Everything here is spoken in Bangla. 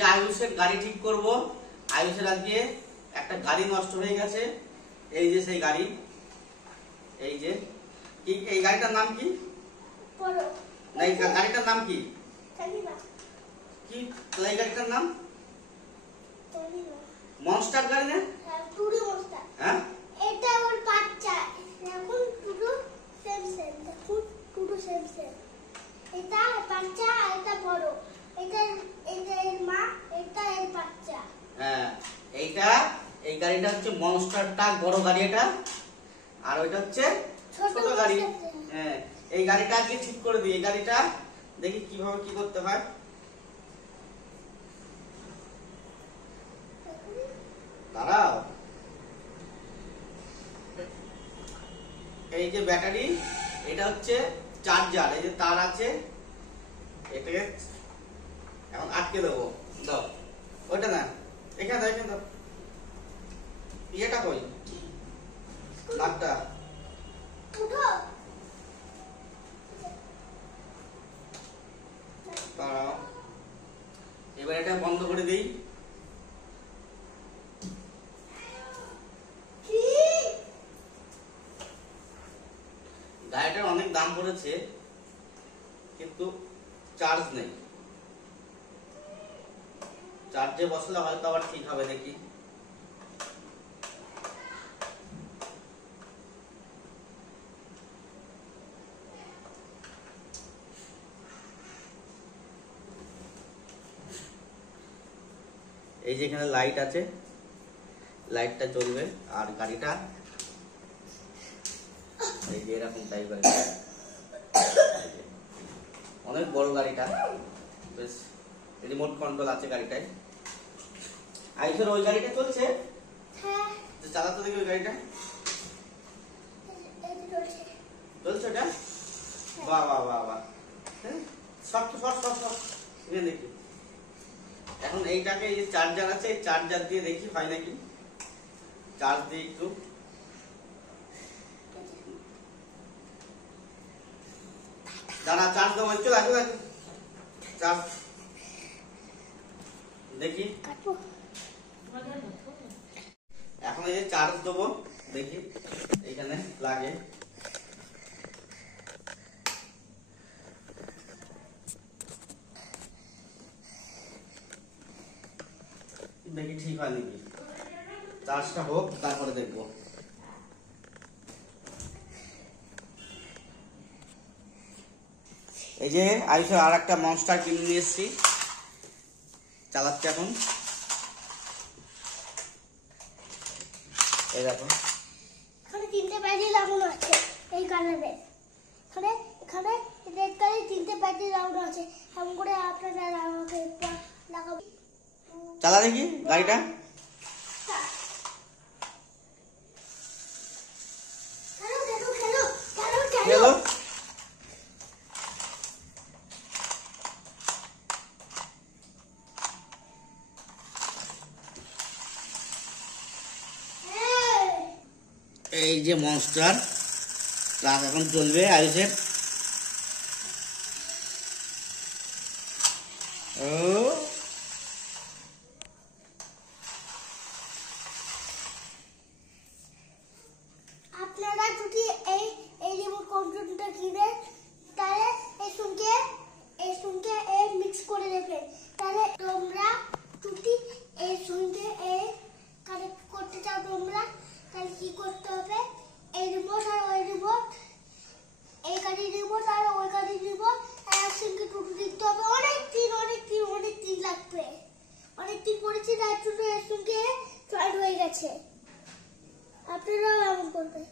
আজকে আয়ুষের গাড়ি ঠিক করব। আয়ুষের আজকে একটা গাড়ি নষ্ট হয়ে গেছে। এই যে সেই গাড়ি, এই যে কি, এই গাড়িটার নাম কি? না, এই গাড়িটার নাম কি? কি এই গাড়িটার নাম? মনস্টার গাড়ি না? হ্যাঁ, এটা ওর বাচ্চা। এখন টুডু সেম সেম, দেখুন টুডু সেম সেম। এটা বাচ্চা, এটা বড়। এটা এর মা, এটা এর বাচ্চা। হ্যাঁ, এইটা এই গাড়িটা হচ্ছে মনস্টারটা, বড় গাড়ি এটা। আর ওইটা হচ্ছে ছোট গাড়ি। হ্যাঁ, এই গাড়িটা আজকে ঠিক করে দিই। এই গাড়িটা দেখি কিভাবে কি করতে হয়। দাঁড়াও, এই যে ব্যাটারি, এটা হচ্ছে চার্জার, এই যে তার আছে, এটাকে এখন আটকে দেবো। দাও ওইটা না, এখানে দাও, এখানে দাও। ইয়েটা কই, লাটটা? দাঁড়াও, এবার এটা বন্ধ করে দিই। গাড়িটার অনেক দাম পড়েছে, কিন্তু চার্জ নেই। চার্জে বসলে হয়তো আবার ঠিক হবে, দেখি। এই যে এখানে লাইট আছে, লাইটটা জ্বলবে। আর গাড়িটা এই যে এরকম টাইপের, অনেক বড় গাড়িটা, বেশ রিমোট কন্ট্রোল আছে গাড়িটায়। আইসর ওই গাড়িটা চলছে? হ্যাঁ, চালাতে দেখি ওই গাড়িটা। চলছে ওটা? বাহ বাহ বাহ বাহ, সব তো সব সব সব দেখি। এখন এইটাকে, এই যে চার্জার আছে, এই চার্জার দিয়ে দেখি হয় নাকি। চার্জ দিয়ে একটু, দাঁড়া, চার্জ দেবো। চলে আসো, চার্জ দেখি। এখন এই যে চার্জ দেবো, দেখি এখানে লাগে। দেখি ঠিক হয় নাকি। চার্জটা হোক, তারপরে দেখবো। এই যে আইসো আর একটা মনস্টার কিনে নিয়ে এসছি, চালাচ্ছে এখন। এই দেখো, এখানে 3টে ব্যাটারি লাগানো আছে এই কালারে। এখানে এখানে রেড কালারে 3টে ব্যাটারি লাগানো আছে। এমন করে আপনারা লাগাবেন। চালা দেখি গাড়িটা। হ্যালো, এই যে মনস্টার ট্রাক এখন চলবে আয়ুষের। ও আপনারা যদি এই রিমোট কন্ট্রোলটা কিনেন, তাহলে এর সঙ্গে মিক্স করে নেবেন। তাহলে তোমরা যদি এর সঙ্গে কানেক্ট করতে চাও, তোমরা তাহলে কি করতে হবে, এই রিমোট আর ওই রিমোট, এই গাড়ির রিমোট আর ওই গাড়ির রিমোট একসঙ্গে টুটু দিতে হবে। অনেক দিন লাগবে। অনেক দিন পড়েছি, তার জন্য এর সঙ্গে জয়েন্ট হয়ে গেছে। আপনারাও এমন করবেন।